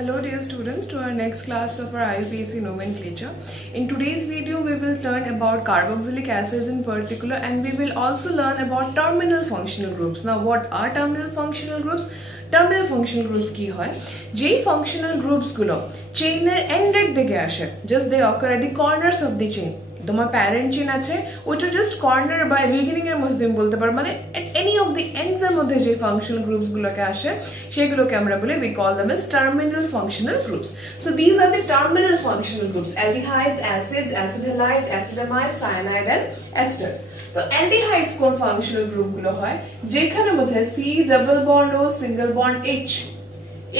Hello dear students, to our next class of our IUPAC nomenclature. In today's video we will learn about carboxylic acids in particular, and we will also learn about terminal functional groups. Now what are terminal functional groups? Terminal functional groups কি হয়? যেই functional groups গুলো চেইনের এন্ডের দিকে আসে, just they occur at the corners of the chain. তোমার parent chain আছে, ওটা just corner বা বিগিনিং এর মধ্যে তুমি বলতে পারো, মানে at any of the ends এর মধ্যে যে ফাংশনাল গ্রুপস গুলোকে আসে সেগুলোকে আমরা বলি we call them as terminal functional groups. So these are the terminal functional groups: aldehydes, acids, acid halides, acetamides, cyanide and esters. তো অ্যালডিহাইডস কোন ফাংশনাল গ্রুপ গুলো হয়? যেখানে মধ্যে C ডাবল বন্ড ও সিঙ্গেল বন্ড H,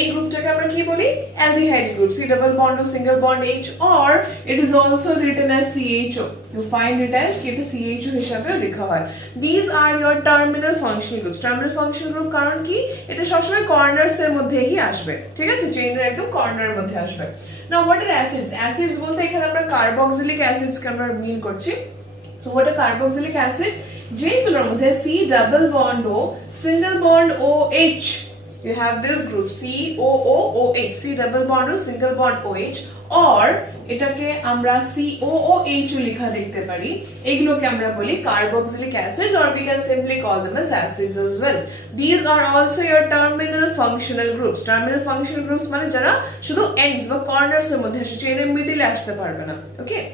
এই গ্রুপটাকে আমরা কি বলি? Aldehyde group, C double bond or single bond H, or it is also written as CHO. You find it as এটা CHO হিসাবেও লেখা হয়. These are your terminal functional groups. Terminal functional group কারণ কি? এটা সবসময় কর্নারস এর মধ্যেই আসবে, ঠিক আছে? চেইনের একদম কর্নারের মধ্যে আসবে. Now what are acids? Acids বলতে এখানে আমরা কার্বক্সিলিক অ্যাসিডস কে আমরা মিন করছি. So what are carboxylic acids? যেগুলোর মধ্যে C double bond O, single bond OH. You have this group COOOH, C double bond or single bond OH, or এটাকে আমরা COOH লেখা দেখতে পারি. এগুলোকে আমরা বলি carboxylic acids, or we can simply call them as acids as well. These are also your terminal functional groups. Terminal functional groups মানে যারা শুধু ends বা corners এর মধ্যে আসে, চেইনের মিডলে আসতে পারবে না. Okay?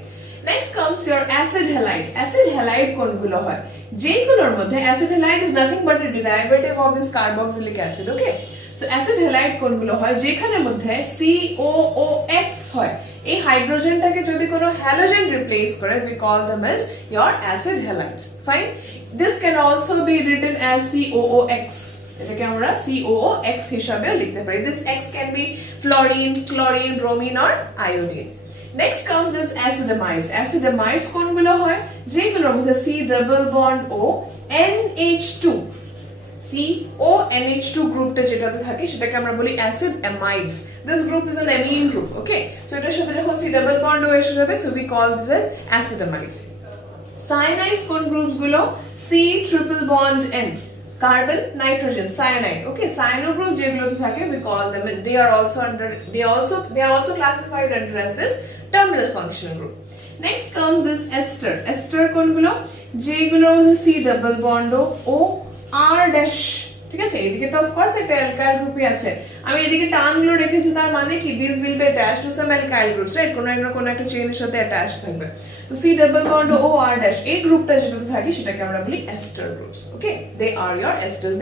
Next comes your acid halide. Acid halide কোনগুলো হয়? যেগুলোর মধ্যে acid halide is nothing but a derivative of this carboxylic acid. Okay? So acid halide কোনগুলো হয়? যেখানে মধ্যে COOX হয়. এই হাইড্রোজেনটাকে যদি কোনো হ্যালোজেন রিপ্লেস করে, we call them as your acid halides. Fine? This can also be written as COOX. এটাকে আমরা COOX হিসাবেও লিখতে পারি. This X can be fluorine, chlorine, bromine or iodine. Next comes is acetamides. Acetamides কোনগুলো হয়? যেগুলোর মধ্যে C double bond O NH2, CONH2 গ্রুপটা যেটাতে থাকে সেটাকে আমরা বলি acid amides. This group is an amine group. Okay, so এটার সাথে যখন C double bond O এসে যাবে, so we call it as acetamides. Cyanides কোন গ্রুপস গুলো? C triple bond N, carbon nitrogen, cyanide. Okay, cyano group যেগুলোতে থাকে, we call them, they are also classified under as this terminal functional group. Next comes this ester. Ester কোনগুলো? যেগুলোর মধ্যে C double bond O R dash, ঠিক আছে? এদিকে তো of course একটা অ্যালকাইল গ্রুপই আছে, আমি এদিকে টার্মগুলো রেখেছি, তার মানে কি this will be attached to some alkyl groups, right? কোনো একটা চেইনের সাথে অ্যাটাচ থাকবে. তো C double bond O R dash এই গ্রুপটা যেটাতে থাকে সেটাকে আমরা বলি ester groups. Okay, they are your esters.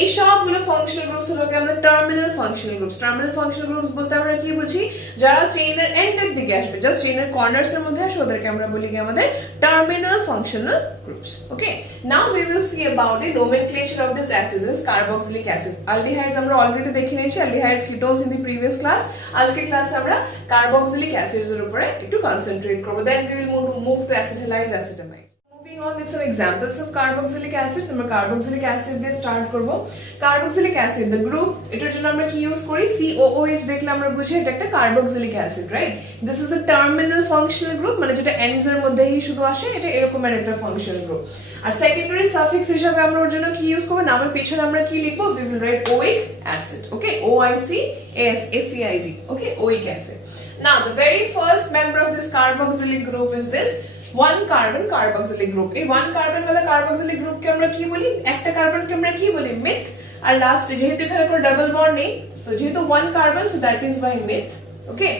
এই সবগুলো ফাংশনাল গ্রুপস হলোকে আমাদের terminal functional groups. Terminal functional groups বলতে আমরা কি বুঝি? যারা চেইনের এন্ডের দিকে আসবে, জাস্ট চেইনের কর্নারস এর মধ্যে আসে, ওদেরকে আমরা বলি কি আমাদের terminal functional groups. Okay, now we will see about the nomenclature of these acids. Carboxylic acids, aldehydes আমরা অলরেডি দেখে নিয়েছি, aldehydes ketones in the previous class. আজকে ক্লাসে আমরা carboxylic acids এর উপরে একটু কনসেন্ট্রেট করব, then we will move to acid halides, acetamides. Moving on with some examples of carboxylic acids. আমরা carboxylic acid দিয়ে স্টার্ট করব. Carboxylic acid, the group, এটার জন্য আমরা কি ইউজ করি? COOH দেখলে আমরা বুঝি এটা একটা carboxylic acid, right? This is the terminal functional group, মানে যেটা ends এর মধ্যেই শুধু আসে, এটা এরকম একটা functional group. আর সেকেন্ডারি সাফিক্স হিসাবে আমরা ওর জন্য কি ইউজ করব? নামের পেছনে আমরা কি লিখবো? We will write oic acid. Okay, OIC okay, oic acid. Now the very first member of this carboxylic group is this one carbon carboxylic group. এই one carbon वाला carboxylic group কে আমরা কি বলি? একটা কার্বনকে আমরা কি বলি? Meth. আর লাস্টে যেহেতু এখানে কোনো ডাবল বন্ড নেই, তো যেহেতু one carbon, so that is why meth. Okay,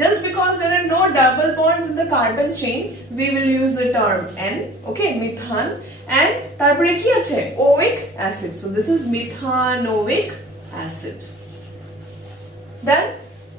just because there are no double bonds in the carbon chain, we will use the term N. Okay, methane. And তারপরে কি আছে? Oic acid. So this is methanoic acid. Then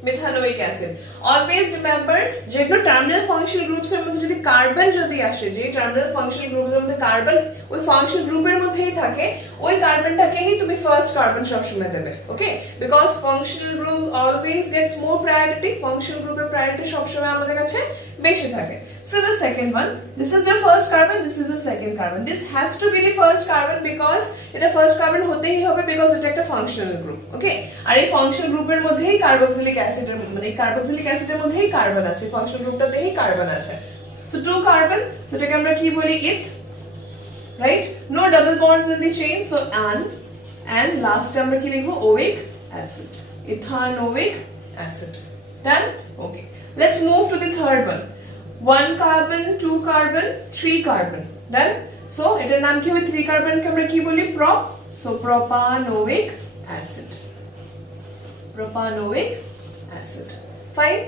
methanoic acid. Always remember, যেগুলো terminal functional groups এর মধ্যে যদি carbon যদি আসে, যে টার্মিনাল ফাংশনাল গ্রুপস এর মধ্যে কার্বন ওই ফাংশনাল গ্রুপের মধ্যেই থাকে, ওই কার্বনটাকেই তুমি ফার্স্ট কার্বন সবসময় দেবে. Okay, because functional groups always gets more priority. Functional গ্রুপের প্রায়োরিটি সবসময় আমাদের কাছে বেশি থাকে. So the second one, this is the first carbon, this is the second carbon. This has to be the first carbon because এটা first carbon হতেই হবে, because এটা একটা ফাংশনাল গ্রুপ. ওকে, আর এই ফাংশনাল গ্রুপের মধ্যেই কার্বক্সিলিক অ্যাসিড, মানে কার্বক্সিলিক অ্যাসিডের মধ্যেই কার্বন আছে, ফাংশনাল গ্রুপটাতেই কার্বন আছে. So two carbon, so এটাকে আমরা কি বলি? eth, right? No double bonds in the chain, so and last আমরা কি লিখবো? Oic acid, ethanoic acid. Done? Okay. Let's move to the third one. 1 carbon, 2 carbon, 3 carbon. Done? So এটার নাম কি হবে? 3 carbon কে আমরা কি বলি? Prop. So propanoic acid. Propanoic acid. Fine.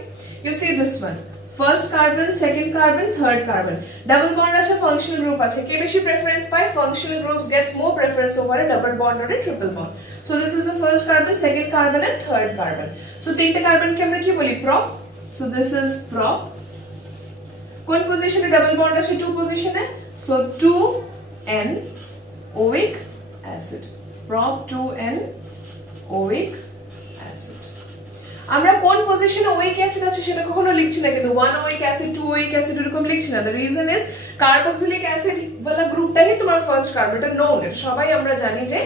You see this one. First carbon, second carbon, third carbon. Double bond আছে, functional group আছে. কে বেশি preference পায়? Functional groups gets more preference over a double bond or a triple bond. So this is the first carbon, second carbon and third carbon. So তিনটে carbon কে আমরা কি বলি? Prop. So this is prop. কোন পজিশনে double bond আছে? 2 পজিশনে। So 2N oic acid. Prop 2N oic acid. আমরা কোন পজিশনে ওইক অ্যাসিড আছে সেটা কখনো লিখছি না, কিন্তু 1 ওইক অ্যাসিড 2 ওইক অ্যাসিড এরকম লিখছি না। The reason is carboxylic acid वाला গ্রুপটাই তোমার ফার্স্ট কার্বন, এটা নোন, এটা সবাই আমরা জানি যে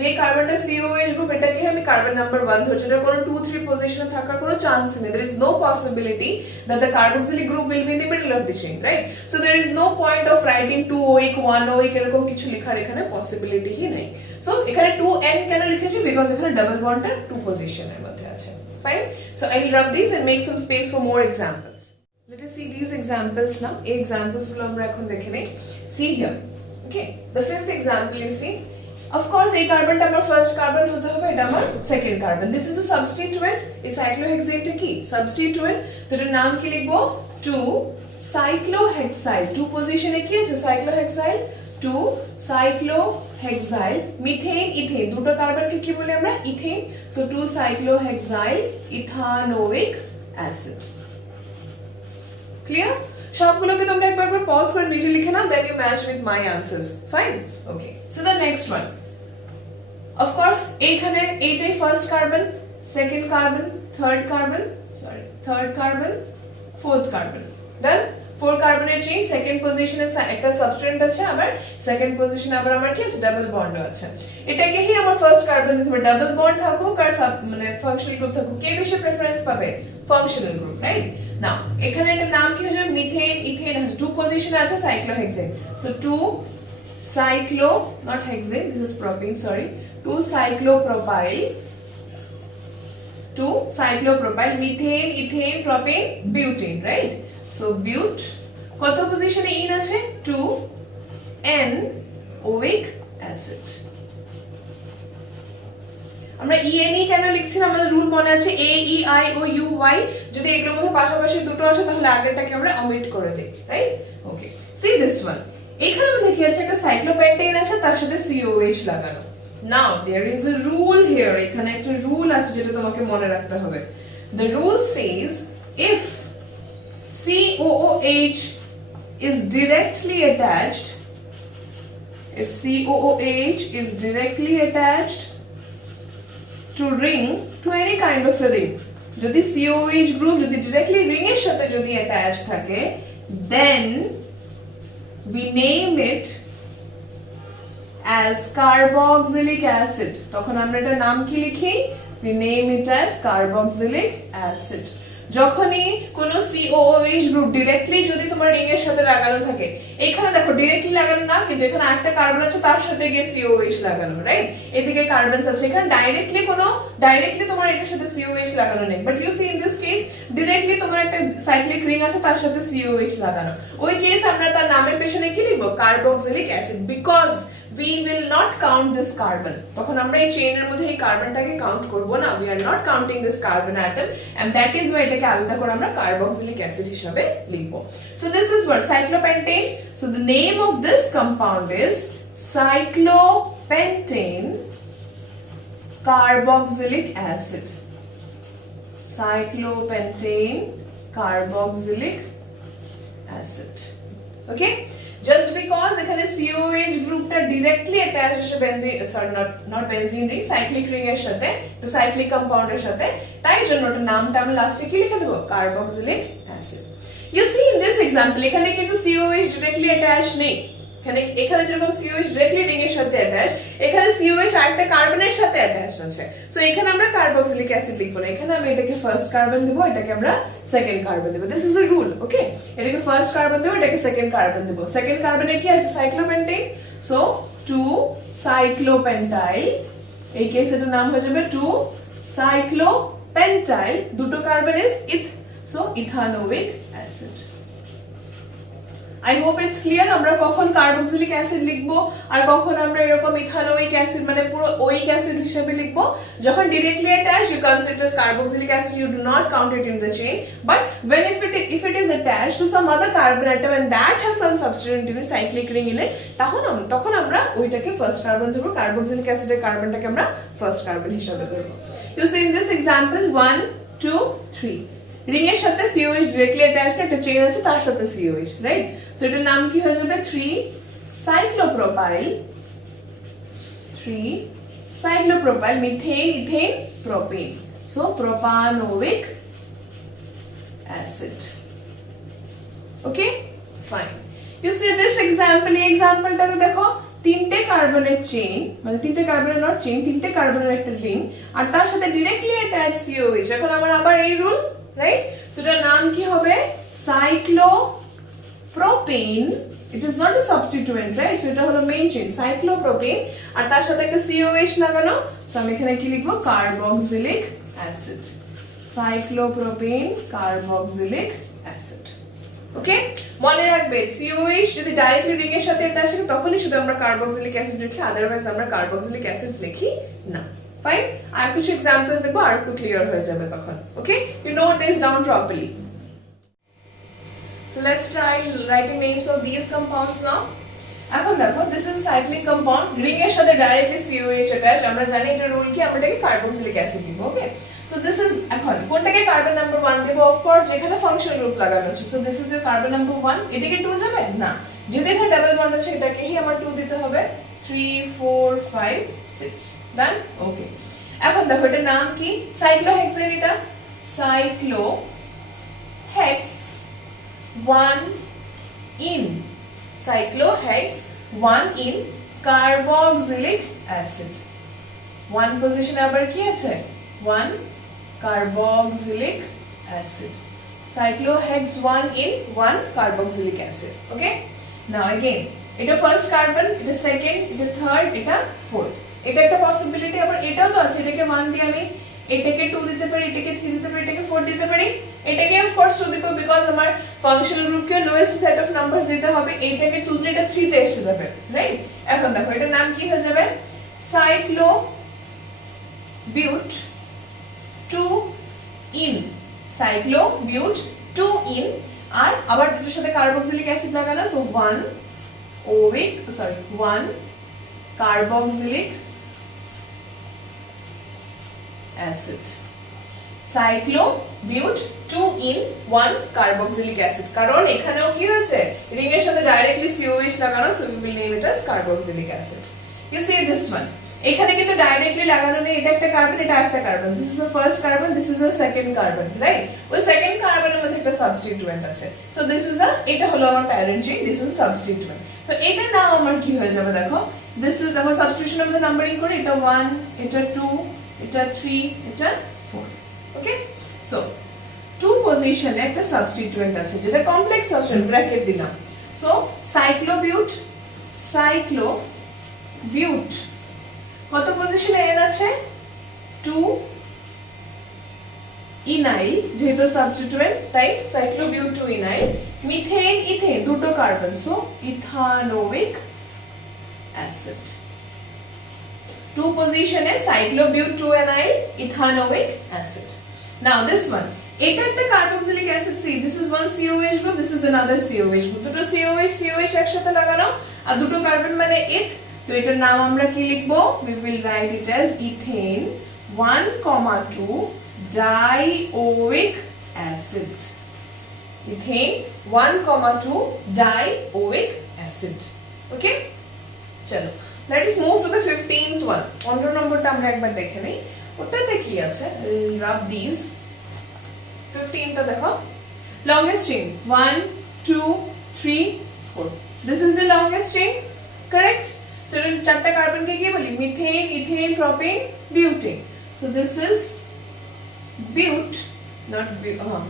যে কার্বনটা COH গ্রুপ এটাকে আমি কার্বন নাম্বার 1 ধরছি, এটা কোনো 2 3 পজিশনে থাকার কোনো চান্স নেই। There is no possibility that the carboxylic group will be in the middle of the chain, right? So there is no point of writing 2 oic 1 oic এরকম কিছু লেখার এখানে পসিবিলিটি হি নাই। সো এখানে 2N কেন লিখেছি? বিকজ এখানে ডাবল বন্ডটা 2 পজিশনের মধ্যে আছে। Fine. So I'll rub these and make some space for more examples. Let us see these examples now. এই examples গুলো আমরা এখন দেখে নেই। See here. Okay. The fifth example you see. Of course এই কার্বনটা আমার ফার্স্ট কার্বন হতে হবে, এটা আমার second carbon. This is a substituent. এই সাইক্লোহেক্সেনটা কি? Substituent. তো এর নাম কি লিখবো? 2 cyclohexyl. 2 পজিশনে কি আছে? সাইক্লোহেক্সাইল। 2 cyclohexyl মিথেন ইথেন, দুটো কার্বনকে কি বলি আমরা? Ethane. So 2 cyclohexyl ethanoic acid. Clear? সবগুলোকে তোমরা একবার পজ করে নিজে লিখে নাও, then you match with my answers. Fine? Okay. So the next one. Of course এইখানে এইটাই first carbon, second carbon, third carbon, third carbon, fourth carbon. Done? 4 কার্বনের chain, second পজিশনে একটা সাবস্টিটিউয়েন্ট আছে, আবার সেকেন্ড পজিশনে আবার আমার কি আছে? ডাবল বন্ড আছে। এটাকেই আমার ফার্স্ট কার্বন দিতে হবে। ডাবল বন্ড থাকুক আর মানে ফাংশনাল গ্রুপ থাকুক, কে বেশি প্রেফারেন্স পাবে? Functional group, right? নাও এখানে এটার নাম কি হয়ে যাবে? Methane ethane. 2 পজিশনে আছে cyclohexane. So 2 cyclo not hexane, this is propane, sorry. 2 cyclopropyl, 2 cyclopropyl, methane ethane propane butane, right? So but কত পজিশনে ইন আছে? 2N oic acid. আমরা ENE কেন লিখছি না? আমাদের রুল মনে আছে AEIOUY, যদি এগুলোর মধ্যে পাশাপাশি দুটো আসে তাহলে আগেরটাকে আমরা অমিট করে দেই, right? Okay, C this one. এখানে আমরা দেখি আছে একটা সাইক্লোপেন্টেন আছে, তার সাথে COH লাগানো। Now there is a rule here, এখানে একটা রুল আছে যেটা তোমাকে মনে রাখতে হবে। The rule says if COOH is directly attached, if COOH is directly attached to ring, to any kind of a ring, যদি COH group যদি directly ring এর সাথে যদি attach থাকে, then we name it as carboxylic acid. তখন আমরা এটার নাম কি লিখি? we name it as carboxylic acid. যখনই কোনো COOH গ্রুপ ডাইরেক্টলি যদি তোমার রিং এর সাথে লাগানো থাকে, এখানে দেখো ডাইরেক্টলি লাগানো না, কিন্তু এখানে একটা কার্বন আছে তার সাথে গিয়ে COH লাগানো, রাইট? এদিকে কার্বনস আছে, এখানে ডাইরেক্টলি তোমার এটার সাথে COH লাগানো নেই, but you see in this case directly তোমার একটা সাইক্লিক রিং আছে তার সাথে COH লাগানো। ওই কেস আমরা তার নামের পেছনে কি লিখবো? Carboxylic acid, because we will not count this carbon. তখন আমরা এই চেইনের মধ্যে এই কার্বনটাকে কাউন্ট করব না, we are not counting this carbon atom, and that is why এটাকে আলাদা করে আমরা কার্বক্সিলিক অ্যাসিড হিসেবে লিখব। So this is what cyclopentane. So the name of this compound is cyclopentane carboxylic acid. Cyclopentane carboxylic acid. Okay? Just because এখানে COH গ্রুপটা directly attached আছে benzene, sorry not benzene ring, cyclic ring এর সাথে, তো cyclic কম্পাউন্ডের সাথে, তাই জন্য ওটার নামটা আমরা লাস্টে কি লিখে দেব? Carboxylic acid. You see in this example এখানে কিন্তু COH directly attached নেই। এখানে যেরকম COH directly রিং এর সাথে attached, এখানে COH আরেকটা কার্বনের সাথে attached আছে। সো এখানে আমরা কার্বক্সিলিক অ্যাসিড লিখব না, এখানে আমি এটাকে ফার্স্ট কার্বন দেব, এটাকে আমরা সেকেন্ড কার্বন দেব। This is a rule, okay? এটাকে ফার্স্ট কার্বন দেব, এটাকে সেকেন্ড কার্বন দেব। সেকেন্ড কার্বনে কি আছে? সাইক্লোপেন্টেন। সো 2 cyclopentyl, এই কেসে এটার নাম হয়ে যাবে 2 cyclo pentyl দুটো carbon is eth, so ethanoic acid. I hope it's clear. আমরা কখন কার্বক্সিলিক অ্যাসিড লিখবো আর কখন আমরা এরকম ইথানোইক অ্যাসিড মানে পুরো ওইক অ্যাসিড হিসেবে লিখবো, যখন directly attached you consider as carboxylic acid, you do not count it in the chain, but when if it is attached to some other carbon atom and that has some substituent in it, cyclic ring in it, তখন আমরা ওইটাকে first carbon ধরবো, carboxylic অ্যাসিডের কার্বনটাকে আমরা first carbon হিসেবে ধরবো. You see in this example 1 2 3 ring এর সাথে COH directly attached একটা চেইন আছে তার সাথে COH, রাইট? সো এটার নাম কি হয়ে যাবে 3 cyclopropyl methane ethane propane, so propanoic acid. Okay, fine. You see this example, এই এক্সাম্পলটাতে দেখো তিনটে কার্বনের চেইন, মানে তিনটে কার্বনের নট চেইন, তিনটে কার্বনের একটা রিং আর তার সাথে directly attached COH. এখন আমার আবার এই রুল, রাইট? সো এটার নাম কি হবে cyclopropane. It is not a substituent, right? So এটা হলো মেইন চেইন cyclopropane আর তার সাথে একটা COH লাগানো, সো আমি এখানে কি লিখবো carboxylic acid, cyclopropane carboxylic acid. ওকে, মনে রাখবে COH যদি ডাইরেক্টলি রিং এর সাথে অ্যাটাচ থাকে তখনই শুধু আমরা কার্বক্সিলিক অ্যাসিড লিখি, আদারওয়াইজ আমরা কার্বক্সিলিক অ্যাসিড লিখি না. ফাইন, আর কিছু এক্সাম্পলস দেখবো আর একটু ক্লিয়ার হয়ে যাবে তখন. Okay, you note this down properly. So let's try writing names of these compounds now. এখন দেখো this is cyclic compound, ring এর সাথে ডাইরেক্টলি COH অ্যাটাচ, আমরা জানি এটা রুল কি, আমরা এটাকে কার্বক্সিলিক অ্যাসিড লিখব. ওকে, সো দিস ইজ, এখন কোনটাকে কার্বন নাম্বার 1 দেব? অফ কোর্স যেখানে ফাংশন গ্রুপ লাগানো আছে, so this is your carbon number 1. এদিকে 2 যাবে না, যেহেতু এখানে ডাবল বন্ড আছে এটাকেই আমার 2 দিতে হবে. 3 4 5 6 ডান. ওকে, এখন দেখো এটার নাম কি, সাইক্লোহেক্সেন, এটা সাইক্লোহেক্স 1 in cyclohex 1 in carboxylic acid. 1 position আবার কি আছে 1 carboxylic acid, cyclohex 1 in 1 carboxylic acid. Okay, now again এটা ফার্স্ট কার্বন, এটা সেকেন্ড, এটা থার্ড, এটা ফোর্থ. এটা একটা পসিবিলিটি, আবার এটাও তো আছে, এটাকে 1 দিয়ে আমি এটাকে 2 দিতে পারি, এটাকে 3 দিতে পারি, এটাকে 4 দিতে পারি, এটাকে অফ কোর্স 2 দিব বিকজ আমার ফাংশনাল গ্রুপকে লোয়েস্ট সেট অফ নাম্বারস দিতে হবে. এইটাকে 2 দিলে এটা 3 তে এসে যাবে, রাইট? এখন দেখো এটার নাম কি হয়ে যাবে cyclobut 2 in, cyclobut 2 in, আর আবার এটার সাথে কার্বক্সিলিক অ্যাসিড লাগানো, তো 1 carboxylic acid, cyclobut 2 in 1 carboxylic acid. কারণ এখানেও কি হয়েছে, রিং এর সাথে ডাইরেক্টলি COH লাগানো, so we will name it as carboxylic acid. You see this one, এখানে কিন্তু ডাইরেক্টলি লাগানো নেই, এটা একটা কার্বন, এটা একটা carbon, this is the first carbon, this is the second carbon, right? ওই সেকেন্ড কার্বনের মধ্যে একটা সাবস্টিটিউয়েন্ট আছে, so this is এটা হলো আমার parent chain, this is substituent. তো এটার নাম আমার কি হয়ে যাবে দেখো, this is আমার সাবস্টিটিউশনের মধ্যে নাম্বারিং করে, এটা 1, এটা 2, এটা 3, এটা 4. ওকে, সো 2 পজিশনে একটা সাবস্টিটিউয়েন্ট আছে যেটা কমপ্লেক্স সাবস্টিটিউয়েন্ট, ব্র্যাকেট দিলাম. সো cyclobut কত পজিশনে n আছে 2 ইনাইল, যেহেতু সাবস্টিটিউয়েন্ট তাই cyclobut 2 ইনাইল. মিথেন ইথেন দুটো carbon, so ethanoic acid. 2 position is cyclobut 2 anyl ethanoic acid. Now this one, এটা একটা carboxylic acid. See, this is one COH group, this is another COH group. দুটো COH একসাথে লাগানো আর দুটো carbon মানে eth, তো এটার নাম আমরা কি লিখবো, we will write it as ethane 1,2 dioic acid. Ethane 1,2 dioic acid. Okay, চলো let us move to the 15th one. 15 নম্বরটা আমরা একবার দেখে নেই, ওটাতে কি আছে, rub these. 15টা দেখো, longest chain 1 2 3 4, this is the longest chain, correct? So এর চারটা কার্বনকে কি বলি, methane ethane propane butane. So this is but, not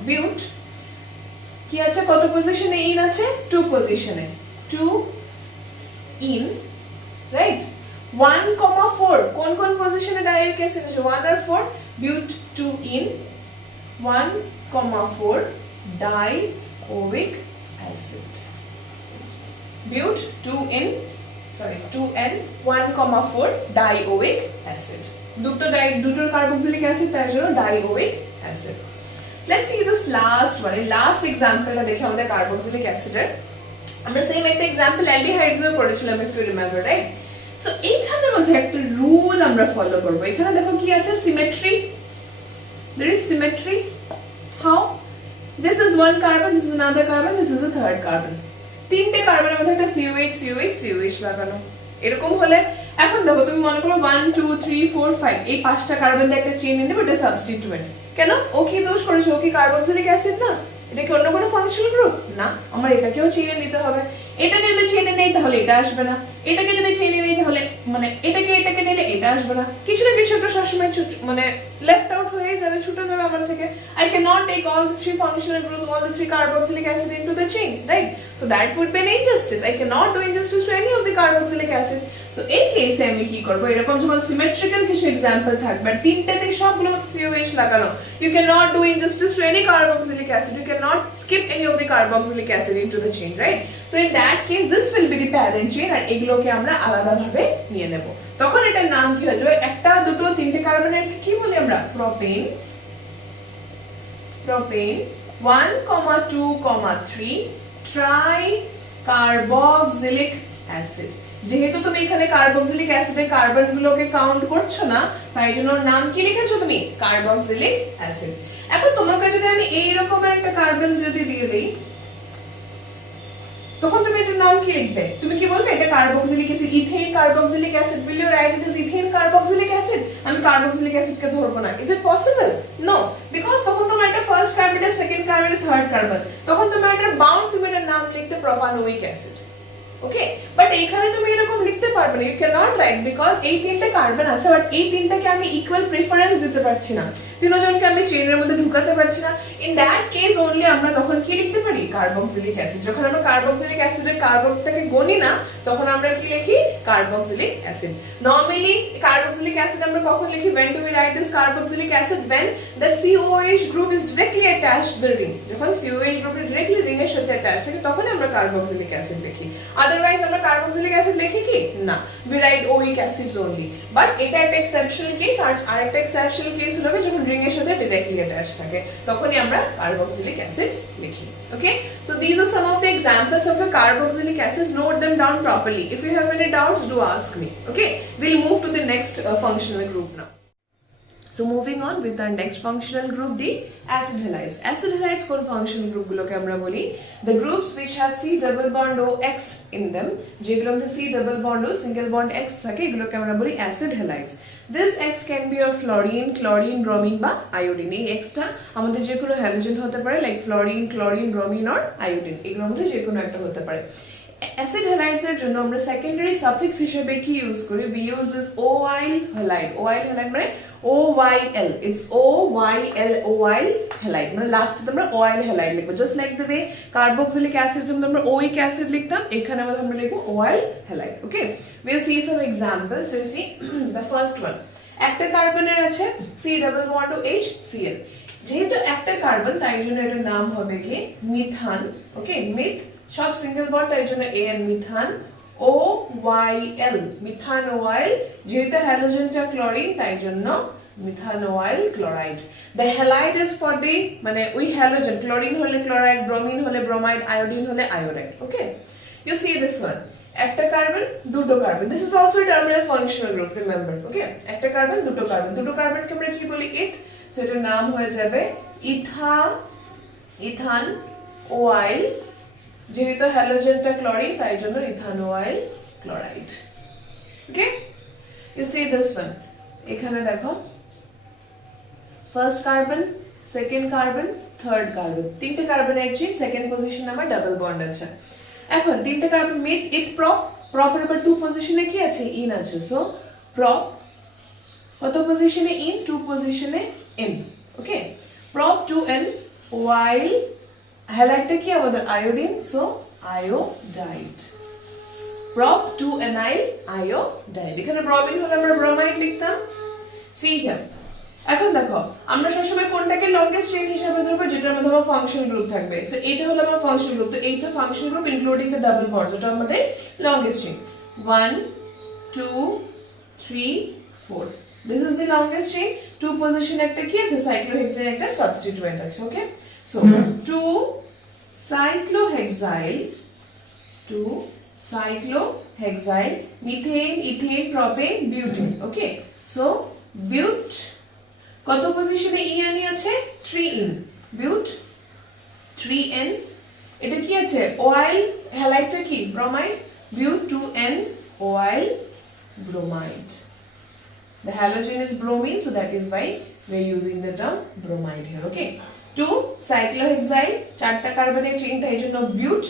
but. কি আছে, কত পজিশনে ইন আছে 2 পজিশনে, 2 in, right? 1,4 কোন পজিশনে ডাইরেক্ট অ্যাসিড আছে, 1 আর 4, but 2-in 1,4 dioic acid. But 2-n 1,4 dioic acid. দুটোর কার্বক্সিলিক অ্যাসিড তার জন্য dioic acid. Let's see this last one. Last এক্সাম্পলটা দেখে আমাদের কার্বক্সিলিক অ্যাসিডের আমরা সেম একটা এক্সাম্পল অ্যালডিহাইডসও পড়েছিলাম if you remember, right? So এইখানের মধ্যে একটা রুল আমরা ফলো করব। এখানে দেখো কি আছে, symmetry. There is symmetry. How? This is one carbon, this is another carbon, this is a third carbon. তিনটে কার্বনের মধ্যে একটা COH COH COH লাগানো। এরকম হলে এখন দেখো তুমি মনে করো 1 2 3 4 5 এই পাঁচটা কার্বন দিয়ে একটা চেইন নেবে, এটা সাবস্টিটিউয়েন্ট। কেন? ও কি দোষ করেছে? ও কি কার্বক্সিলিক অ্যাসিড না? এটা কি অন্য কোনো ফাংশনাল গ্রুপ না? আমার এটাকেও চেইনে নিতে হবে। এটাকে যদি চেইনে নেই তাহলে এটা আসবে না, এটাকে যদি চেইনে নেই তাহলে মানে এটাকে নিলে এটা আসবে না। কিছু না কিছু একটা সবসময় মানে লেফট আউট হয়ে যাবে, ছুটে যাবে আমার থেকে। I cannot take all the three functional groups, all the three carboxylic acid into the chain, right? So that would be an injustice. I cannot do injustice to any of the carboxylic acid. So এই কেসে আমি কি করব, এরকম যখন symmetrical কিছু example থাকবে আর তিনটাতে সবগুলো COH লাগানো, you cannot do injustice to any carboxylic acid. You cannot skip any of the carboxylic acid into the chain, right? So in that case this will be the parent chain আর এগুলোকে আমরা আলাদাভাবে নিয়ে নেব। তখন এটার নাম কি হয়ে যাবে, একটা দুটো তিনটে কার্বনের কি বলি আমরা, প্রোপেন 1,2,3 ট্রাইকার্বক্সিলিক অ্যাসিড। যেহেতু তুমি এখানে কার্বক্সিলিক অ্যাসিডের কার্বনগুলোকে কাউন্ট করছো না, তাই জন্য নাম কি লিখেছো তুমি, কার্বক্সিলিক অ্যাসিড। এখন তোমাকে যদি আমি এই রকমের একটা কার্বন যদি দিয়ে দেই, তখন তুমি এটার নাম কি লিখবে? তুমি কি বলবে এটা carboxylic acid, ethane carboxylic acid, will you write it as ethane carboxylic acid? আমি কার্বক্সিলিক অ্যাসিডকে ধরবো না। Is it possible? No, because তখন তোমার একটা first carbon, second carbon, third carbon, তখন তোমার একটা বাউন্ড, তুমি এটার নাম লিখতে প্রোপানোইক অ্যাসিড। ওকে, বাট এখানে তুমি এরকম লিখতে পারবে না, you can not write, because এই তিনটে কার্বন আছে বাট এই তিনটাকে আমি ইকুয়াল প্রেফারেন্স দিতে পারছি না, তিনজনকে আমি চেইনের মধ্যে ঢুকাতে পারছি না। ইন দ্যাট কেস অনলি আমরা তখন কি লিখতে পারি, কার্বক্সিলিক অ্যাসিড। যখন আমরা কার্বক্সিলিক অ্যাসিডের কার্বনটাকে গনি না, তখন আমরা কি লিখি, carboxylic acid. Normally carboxylic acid আমরা কখন লিখি, when do we write this carboxylic acid, when the COH group is directly attached to the ring। যখন COH গ্রুপ directly রিং এর সাথে অ্যাটাচ থাকে তখন আমরা কার্বক্সিলিক অ্যাসিড লিখি। আদারওয়াইজ আমরা কার্বক্সিলিক অ্যাসিড লিখি কি না, we write OIC acids only। But এটা একটা এক্সেপশনাল কেস, আর একটা এক্সেপশনাল কেস হলো যখন রিং এর সাথে ডাইরেক্টলি অ্যাটাচ থাকে, তখনই আমরা কার্বক্সিলিক অ্যাসিডস লিখি। ওকে, so these are some of the examples of a carboxylic acids. Note them down properly. If you have any doubts, do ask me. Okay, we'll move to the next functional group now. So moving on with our next functional group, the acid halides. Acid halides কোন functional group গুলোকে আমরা বলি, the groups which have C double bond O X in them, যেগুলোর মধ্যে C double bond O single bond X থাকে, এগুলোকে আমরা বলি acid halides. This X can be of fluorine, chlorine, bromine বা iodine. এই X টা আমাদের যে কোনো হ্যালোজেন হতে পারে, like fluorine, chlorine, bromine or iodine, এগুলোর মধ্যে যে কোনো একটা হতে পারে। অ্যাসিড হ্যালাইডস এর জন্য আমরা সেকেন্ডারি সাফিক্স হিসেবে কি ইউজ করি, we use this OYL halide। OYL halide মানে OYL, it's OYL, OYL halide, মানে লাস্টে আমরা OYL halide লিখবো। Just like the way carboxylic acid যেমন আমরা ওইক অ্যাসিড লিখতাম, এখানে আমরা লিখবো OYL halide। Okay, we'll see some examples. So you see the first one, একটা কার্বনের আছে C double bond O H Cl। যেহেতু একটা কার্বন তাই জন্য এটার নাম হবে কি, মিথান। ওকে, মিথ সব সিঙ্গেল বন্ড, তাই জন্য AN, মিথান। OYL, মিথানোয়াইল, যেহেতু হ্যালোজেনটা ক্লোরিন তাই জন্য methanoyl chloride. The halide is for the মানে ওই হ্যালোজেন, ক্লোরিন হলে ক্লোরাইড, ব্রোমিন হলে ব্রোমাইড, আয়োডিন হলে iodide. Okay, you see this one, একটা কার্বন দুটো carbon, this is also a terminal functional group, remember। Okay, একটা কার্বন দুটো carbon, দুটো কার্বনকে আমরা কি বলি, ইথ। সো এটার নাম হয়ে যাবে ইথান ওয়াইল, যেহেতু হ্যালোজেনটা ক্লোরিন তাই জন্য ethanoyl chloride. Okay, you see this one, এখানে দেখো first carbon, second carbon, third carbon, তিনটে কার্বনের চেইন, সেকেন্ড পজিশনে আমার ডাবল বন্ড আছে। এখন তিনটে কার্বন মিথ, ইথ, প্রপ। প্রপের আবার টু পজিশনে কি আছে, ইন আছে। সো প্রপ কত পজিশনে, ইন, টু পজিশনে ইন। ওকে, প্রপ 2n, ওয়াইল হ্যালাইডটা কি আমাদের iodine, so iodide. Prop 2nil iodide. এখানে ব্রোমিন হলে আমরা ব্রোমাইড লিখতাম। সি হিয়ার, এখন দেখো আমরা সবসময় কোনটাকে লংগেস্ট চেইন হিসেবে ধরবো যেটার মধ্যে আমার ফাংশন গ্রুপ থাকবে সো এটা হলো আমার ফাংশন গ্রুপ তো এইটা function group including the double bonds এটা আমাদের longest chain 1 2 3 4 this is the longest chain two position একটা কি আছে cyclohexane একটা substituent আছে okay so two cyclohexyl methane ethane propane butane okay so but কত পজিশনে ই আনি আছে 3 in but 3n এটা কি আছে oil হ্যালাইডটা কি bromide but 2n oil bromide the halogen is bromine so that is why we are using the term bromide here okay 2 cyclohexyl চারটা কার্বনের চেইন তাই জন্য but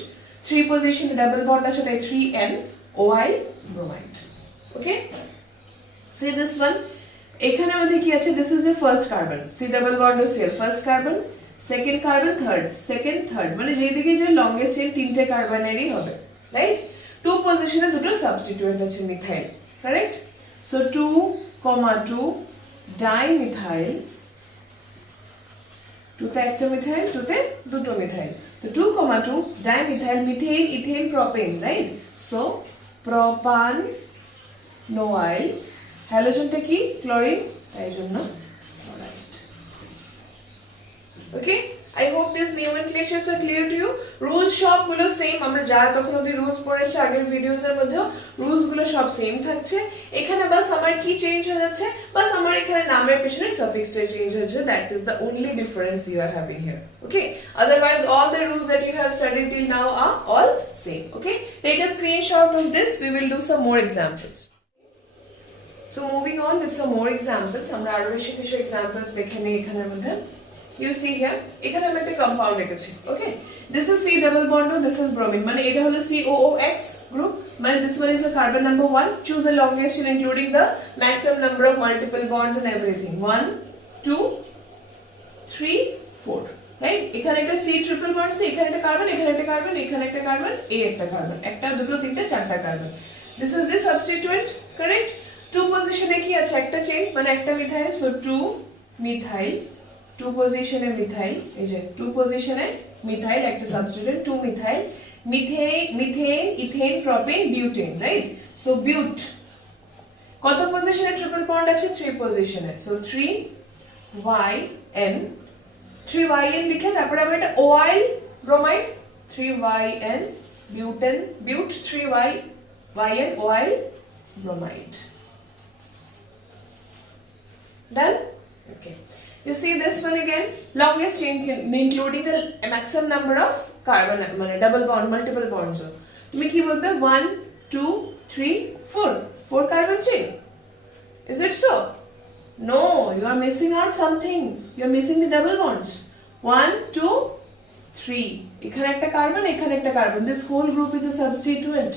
3 পজিশনে ডাবল বন্ড আছে তাই 3n oil bromide okay see this one এখানে মধ্যে কি আছে this is the first carbon c double bond O cell first carbon second carbon third মানে যেই দিকে যে longest chain তিনটে কার্বনেরই হবে রাইট টু পজিশনে দুটো সাবস্টিটিউয়েন্ট আছে মিথাইল কারেক্ট সো 2,2 ডাইমিথাইল টুতে একটা মিথাইল টুতে দুটো মিথাইল তো 2,2 dimethyl methane ethane propane right so propanoyl হ্যালোজেনটা কি ক্লোরিন তাই জন্য chloride okay I hope these nomenclatures are clear to you. Rules সব গুলো সেম আমরা যা তখন অবধি রুলস পড়েছি আগের ভিডিওস এর মধ্যে রুলস গুলো সব সেম থাকছে এখানে বাস আমার কি চেঞ্জ হয়ে যাচ্ছে বাস আমার এখানে নামের পিছনে সাফিক্সটা চেঞ্জ হয়েছে that is the only difference you are having here okay otherwise all the rules that you have studied till now are all same okay take a screenshot of this we will do some more examples so moving on with some more examples আমরা আরো বেশি কিছু examples দেখে নেই এখানের মধ্যে you see here এখানে আমি একটা কম্পাউন্ড রেখেছি ওকে this is c double bond this is bromine মানে এটা হলো COOX group মানে this one is the carbon number 1 choose the longest chain including the maximum number of multiple bonds and everything 1 2 3 4 right এখানে একটা C triple bond আছে এখানে একটা carbon এখানে একটা কার্বন এখানে একটা কার্বন এই একটা কার্বন একটা দুটো তিনটে চারটা carbon this is the substituent correct two পজিশনে কি আছে একটা চেইন মানে একটা মিথাইল সো 2 মিথাইল two পজিশনে মিথাইল এই যে two পজিশনে মিথাইল একটা substituent 2 methyl methane ethane propane butane right so but কত পজিশনে ট্রিপল বন্ড আছে 3 পজিশনে সো 3yn লিখে তারপর আমরা একটা yl bromide 3yn butane but 3yn yl bromide done okay you see this one again longest chain including the maximum number of carbon মানে double bond multiple bonds তুমি কি বলবে 1 2 3 4 4 carbon chain is it so no you are missing out something you are missing the double bonds 1 2 3 এখানে একটা carbon এখানে একটা carbon this whole group is a substituent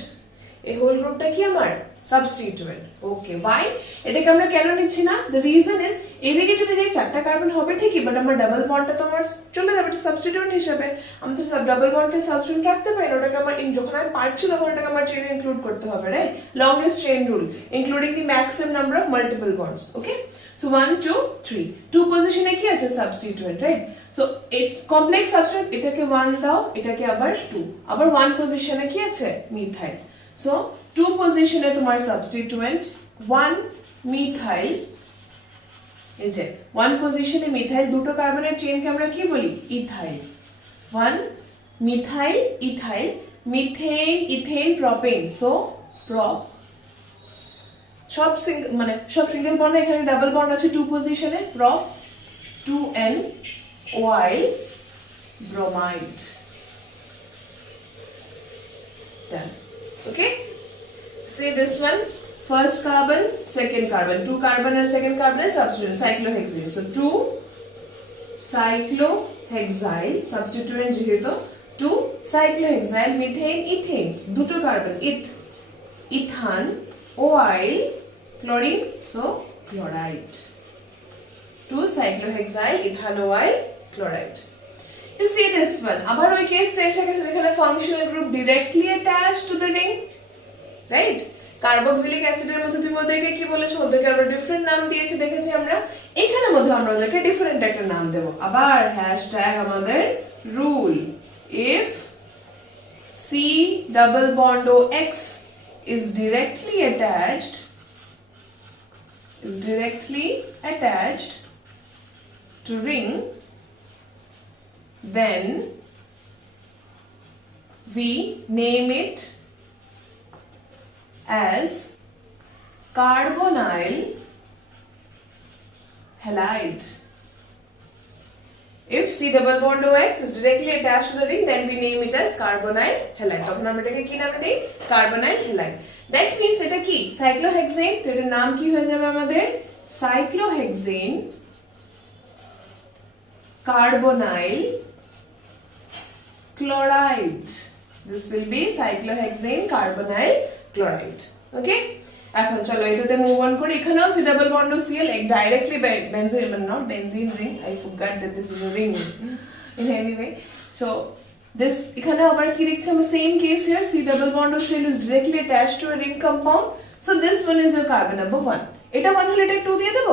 এই whole groupটা কি আমার substituent okay why এটাকে আমরা কেন নিচ্ছি না the reason is এদিকে যদি যাই চারটা কার্বন হবে ঠিকই বাট আমার ডাবল বন্ডটা তো আমার চলে যাবে এটা সাবস্টিটিউয়েন্ট হিসেবে আমি তো ডাবল বন্ডকে সাবস্টিটিউয়েন্ট রাখতে পারি না ওটাকে আমার যখন আমি পারছি তখন ওটাকে আমার চেইনে ইনক্লুড করতে হবে right longest chain rule including the maximum number of multiple bonds okay so 1 2 3 two পজিশনে কি আছে substituent right so it's complex substituent এটাকে 1 দাও এটাকে আবার 2 আবার 1 পজিশনে কি আছে methyl so two position e tomar substituent 1 methyl এই যে 1 position e methyl দুটো কার্বনের চেইন কে আমরা কি বলি ethyl 1 methyl ethyl methane ethane propane so prop সব মানে সব সিঙ্গেল বন্ড এখানে ডাবল বন্ড আছে টু পজিশনে prop 2n oil bromide done okay see this one first carbon second carbon two carbon and second carbon is substituent cyclohexyl so 2 cyclohexyl substituent যেহেতু 2 cyclohexyl methane ethane দুটো carbon Ethan oil chlorine so chloride 2 cyclohexyl ethane oil chloride you see this one আবার ওই কেসটা এসে গেছে যেখানে functional group directly attached to the ring right carboxylic অ্যাসিডের মধ্যে তুমি ওদেরকে কি বলেছো ওদেরকে আমরা ডিফারেন্ট নাম দিয়েছি দেখেছি আমরা এখানে মধ্যে আমরা ওদেরকে ডিফারেন্ট একটা নাম দেব আবার হ্যাশট্যাগ আমাদের rule if C double bond OX is directly attached to ring, then we name it as carbonyl halide. If C double bond OX is directly attached to the ring, then we name it as carbonyl halide. তখন আমরা এটাকে কি নাম দেই? Carbonyl halide. That means এটা কি? Cyclohexane. তো এটার নাম কি হয়ে যাবে আমাদের? Cyclohexane carbonyl chloride. This will be cyclohexane carbonyl chloride. Okay? এখন চলো এটাতে মুভ অন করি এখানেও C double bond O CL directly benzene not benzene ring I forgot that this is a ring in anyway so this এখানে আবার কি লিখছি আমরা same case here C double bond O CL is directly attached to a ring compound so this one is your carbon number 1 এটা 1 হলে এটা 2 দিয়ে দেব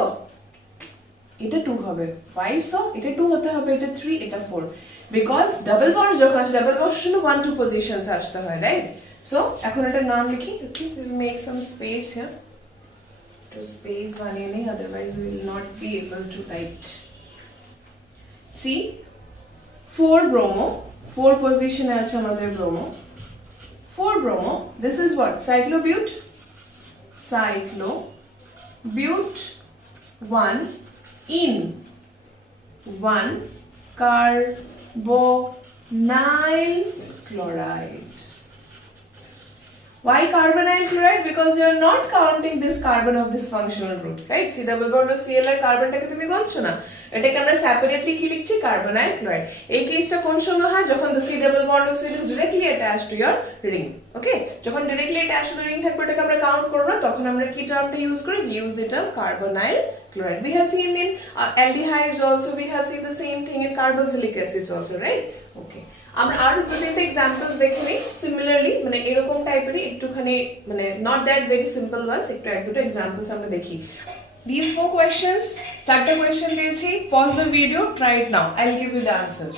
এটা 2 হবে why so এটা 2 হতে হবে এটা 3 এটা 4 বিকজ ডাবল বন্ড যখন আছে ডাবল বন্ড শুধু 1 2 পজিশনস আসতে হয় রাইট So, এখন এটা নাম লিখি okay we will make some space here to space বানিয়ে নেই otherwise we will not be able to write see 4 bromo 4 position এ আছে আমাদের bromo 4 bromo this is what cyclobute 1 in 1 carbonyl chloride. Why carbonyl chloride? Because you are not counting this carbon of this functional group, right? C double bond or Cl এর কার্বনটাকে তুমি গণছো না এটাকে আমরা separately কি লিখছি carbonyl chloride এই কেসটা কোন সময় হয় যখন the C double bond or Cl is directly attached to your ring okay যখন directly attached to the ring থাকবে এটাকে আমরা কাউন্ট করব না তখন আমরা কি টার্মটা ইউজ করি we use the term carbonyl chloride we have seen in aldehydes also we have seen the same thing in carboxylic acids also right okay আমরা আর দুটো তিনটা एग्जांपल्स দেখে নেই সিমিলারলি মানে এরকম টাইপেরই একটুখানি মানে not that very simple ones একটু এক দুটো एग्जांपल्स আমরা দেখি these 4 questions চারটা কোশ্চেন দিয়েছি pause the video try it now I will give you the answers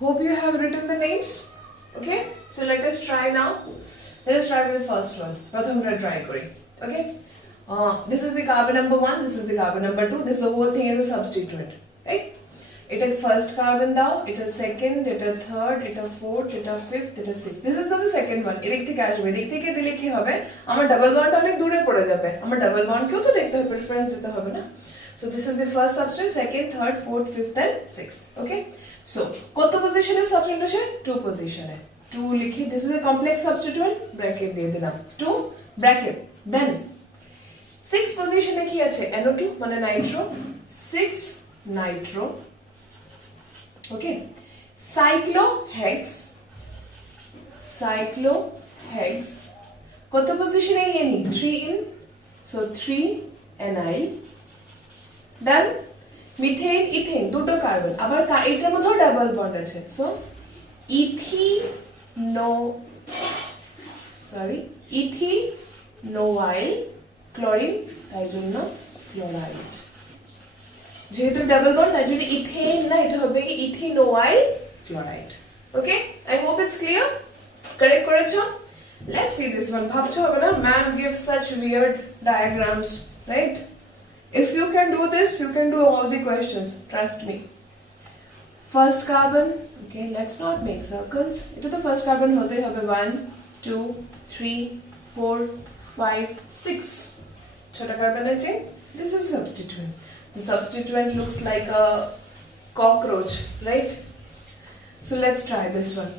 hope you have written the names okay so let us try now let us try with the first one প্রথমটা try করি okay this is the carbon number 1 this is the carbon number 2 this the whole thing is a substituent right এটা first carbon দাও এটা second এটা third এটা fourth এটা fifth এটা sixth this is the second one এদিক থেকে আসবে এদিক থেকে দিলে কি হবে আমার ডাবল বন্ডটা অনেক দূরে পড়ে যাবে আমার ডাবল বন্ডকেও তো দেখতে হবে প্রেফারেন্স দিতে হবে না so this is the first substance second third fourth fifth and sixth okay so কত পজিশনে সাবস্টেন্স আছে 2 পজিশনে 2 লিখি this is a complex substituent bracket দিয়ে দিলাম 2 ব্র্যাকেট দেন 6 পজিশনে কি আছে NO2 মানে নাইট্রো 6 নাইট্রো okay cyclohex কত পজিশনে any 3 in so 3 NI then methane ethane দুটো কার্বন আবার এটার মধ্যেও ডাবল বন্ড আছে so ethenoyl chlorine তাই জন্য chloride যেহেতু ডাবল বন্ড তাই জন্য ইথেন না এটা হবে ethynoyl chloride okay I hope it's clear correct করেছো লেটস সি দিস ওয়ান ভাবছো হবে না ma'am gives such weird diagrams right if you can do this you can do all the questions trust me first carbon okay let's not make circles এটা তো first carbon হতেই হবে 1 2 3 4 5 6 ছোট carbon আছে this is substituent the substituent looks like a cockroach right so let's try this one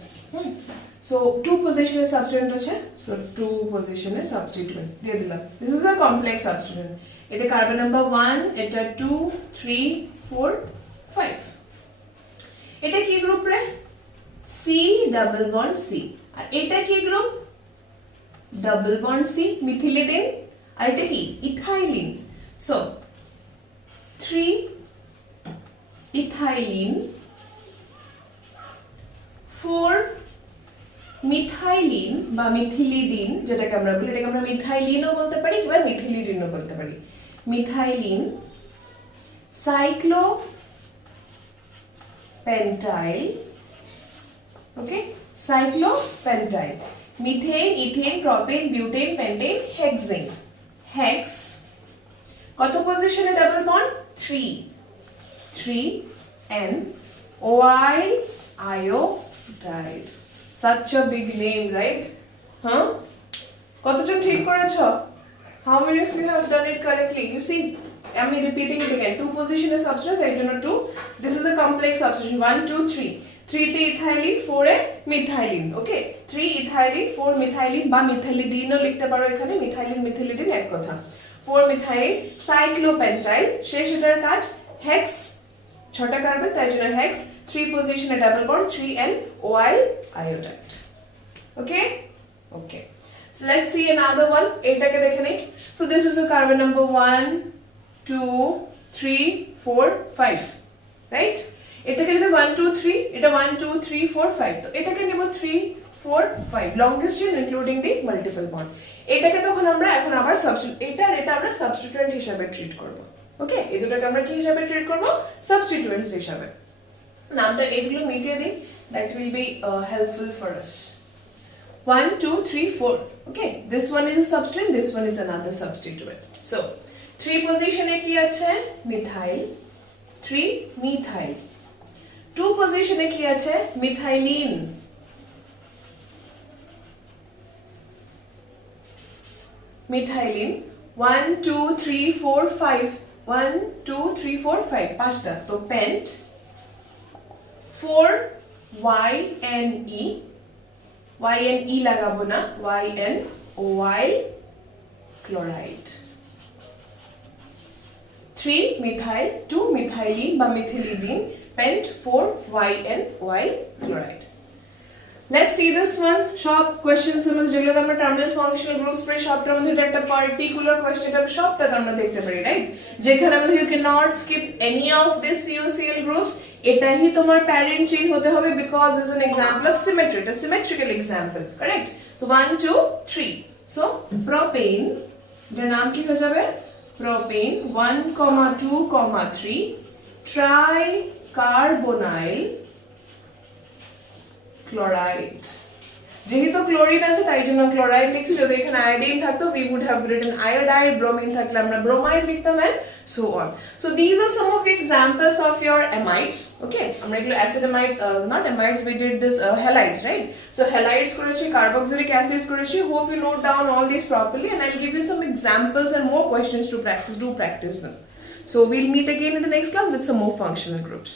so 2 position is substituent আছে so 2 position is substituent দিয়ে দিলাম this is a complex substituent এটা carbon number 1 এটা 2 3 4 5 এটা কি group রে C double bond C আর এটা কি গ্রুপ ডাবল বন্ড C মিথিলিডিন আর এটা কি ইথাইলিন so 3 ethylene 4 মিথাইলিন বা মিথিলিডিন যেটাকে আমরা বলি এটাকে আমরা মিথাইলিনও বলতে পারি কিংবা মিথিলিডিনও বলতে পারি methylene cyclopentyl, okay, cyclopentyl, methane, ethane, propane, butane, pentane, hexane, hex, কত পজিশনে double bond 3 n oil iodide, such a big name, right? Huh? কতজন ঠিক করেছো? How many of you have done it correctly? You see, I'm repeating it again. 2 position is substitute, তাই জন্য 2. This is a complex substitution. 1 2 3. 3 তে ethylene, 4 এ methylene, ওকে? 3 ethylene, 4 methylene বা মিথাইলিডিনও লিখতে পারো এখানে, মিথাইলিন মিথাইলিডিন এক কথা। 4 মিথাইল সাইক্লোপেন্টাইল, শেষ এটার কাজ হেক্স, 6টা কার্বন তাই জন্য হেক্স, 3 পজিশনে double bond 3n oil iodide, okay? Okay, so let's see another one. এটাকে দেখে নেই। So this is a carbon number 1 2 3 4 5, right? এটাকে যদি 1 2 3, এটা 1 2 3 4 5, তো এটাকে নেব 3 4 5, longest chain including the multiple bond। এটাকে তখন আমরা এখন আবার এটা আমরা সাবস্টিটিউয়েন্ট হিসেবে ট্রিট করব, ওকে? এই দুটোকে আমরা কি হিসেবে ট্রিট করব? সাবস্টিটিউয়েন্টস হিসেবে। নামটা এগুলো মিটিয়ে দিই, that will be helpful for us. 1 2 3 4, okay? This one is a substituent, this one is another substituent. So 3 পজিশনে কি আছে? Methyl, 3 methyl. 2 পজিশনে কি আছে? Methylene, methylene. 1 2 3 4 5, 1 2 3 4 5, পাঁচটা, তো পেন্ট। 4 YNE, YNE লাগাবো না, YN oil chloride। 3 methyl, 2 methylene বা methylidene, pent, 4 YN oil chloride। Let's see this one. সব কোশ্চেন এর মধ্যে যেগুলো আমরা টার্মিনাল ফাংশনাল গ্রুপস পড়ি, সবটার মধ্যে একটা পার্টিকুলার কোশ্চেন, এটা সবটা আমরা দেখতে পারি, রাইট? যেখানে আমরা you cannot skip any of this COCl groups, এটাই তোমার প্যারেন্ট চেইন হতে হবে because is an example of symmetry, এটা symmetrical example, correct? So 1 2 3, so propane, এর নাম কি হয়ে যাবে? propane 1 2 3 tricarbonyl chloride। যেহেতু ক্লোরিন আছে তাই জন্য ক্লোরাইড লিখছি, যদি এখানে আয়োডিন থাকতো we would have written iodide, bromine থাকলে আমরা ব্রোমাইড লিখতাম and so on. So these are some of the examples of your amides, okay? আমরা এগুলো অ্যাসিডামাইডস, not amides, we did this halides, right? So halides করেছি, carboxylic acids করেছি। Hope you note down all these properly and I'll give you some examples and more questions to practice. Do practice them. So we'll meet again in the next class with some more functional groups.